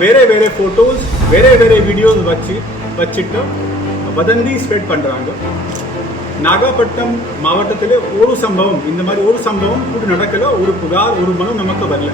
வேற வேற ஃபோட்டோஸ் வேற வேற வீடியோஸ் வச்சு வச்சுட்டு வதந்தி ஸ்ப்ரெட் பண்றாங்க. நாகப்பட்டினம் மாவட்டத்தில் ஒரு சம்பவம் இந்த மாதிரி ஒரு சம்பவம் கூட நடக்கல ஒரு புகார் ஒரு மனு நமக்கு வரல.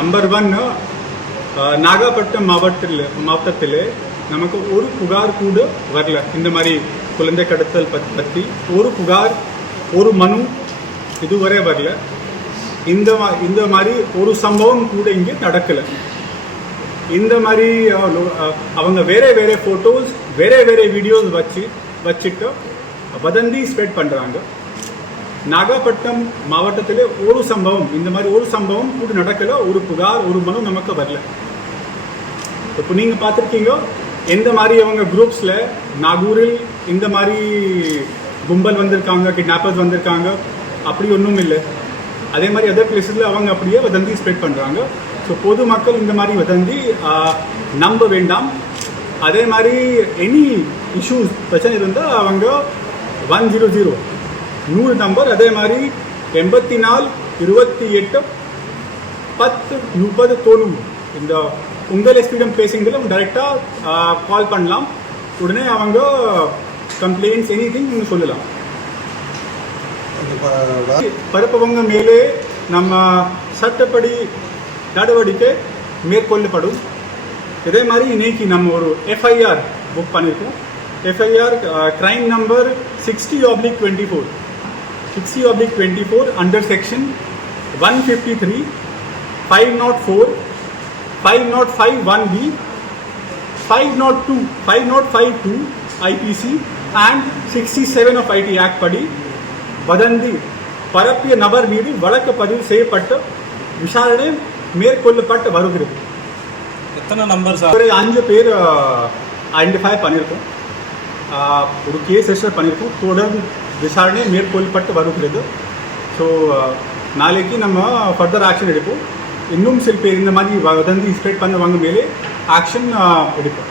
நம்பர் ஒன் நாகப்பட்டினம் மாவட்டத்தில் மாவட்டத்தில் நமக்கு ஒரு புகார் கூட வரல இந்த மாதிரி குழந்தை கடத்தல் பற்றி ஒரு புகார் ஒரு மனு இதுவரை வரல இந்த மா- இந்த மாதிரி ஒரு சம்பவம் கூட இங்கே நடக்கலை இந்த மாதிரி அவங்க வேற வேற ஃபோட்டோஸ் வேற வேற வீடியோஸ் வச்சு வச்சுட்டு வதந்தி ஸ்ப்ரெட் பண்ணுறாங்க நாகப்பட்டினம் மாவட்டத்திலே ஒரு சம்பவம் இந்த மாதிரி ஒரு சம்பவம் கூட நடக்கல. ஒரு புகார் ஒரு மனு நமக்கு வரல. இப்போ நீங்க பார்த்துருக்கீங்க எந்த மாதிரி அவங்க குரூப்ஸ்ல நாகூரில் இந்த மாதிரி கும்பல் வந்திருக்காங்க கிட்னாப்பர்ஸ் வந்திருக்காங்க அப்படி ஒன்றும் இல்லை. அதே மாதிரி அதர் பிளேஸில் அவங்க அப்படியே வதந்தி ஸ்ப்ரெட் பண்ணுறாங்க ஸோ பொதுமக்கள் இந்த மாதிரி வதந்தி நம்ப வேண்டாம். அதே மாதிரி எனி இஷ்யூஸ் பிரச்சனை இருந்தால் அவங்க ஒன் ஜீரோ ஜீரோ நூறு நம்பர் அதே மாதிரி எண்பத்தி நாலு இருபத்தி எட்டு பத்து முப்பது தொண்ணூறு. இந்த உங்கள் எஸ்பிடம் பேசுங்கள டைரெக்டாக கால் பண்ணலாம். உடனே அவங்க கம்ப்ளைண்ட்ஸ் எனி திங் சொல்லலாம். பரப்பவங்க மேலே நம்ம சட்டப்படி நடவடிக்கை மேற்கொள்ளப்படும். இதே மாதிரி இன்னைக்கு நம்ம ஒரு எஃப்ஐஆர் புக் பண்ணியிருக்கோம் FIR crime number sixty oblique twenty four sixty oblique twenty four under section one fifty three five nought four five nought five one B five nought two five nought five two IPC and sixty seven of IT act படி வதந்தி பரப்பிய நபர் மீது வழக்கு பதிவு செய்யப்பட்டு விசாரணை மேற்கொள்ளப்பட்டு வருகிறது. எத்தனை நம்பர் சார் ஒரு அஞ்சு பேர் ஐடென்டிஃபை பண்ணியிருக்கோம். ஒரு கேஸ் ரெஜிஸ்டர் பண்ணியிருக்கோம். தொடர்ந்து விசாரணை மேற்கொள்ளப்பட்டு வருகிறது. ஸோ uh, நாளைக்கு நம்ம ஃபர்தர் ஆக்ஷன் எடுப்போம். இன்னும் சில பேர் இந்த மாதிரி வதந்தி ஸ்ப்ரெட் பண்ணவங்க மேலே ஆக்ஷன் uh, எடுப்போம்.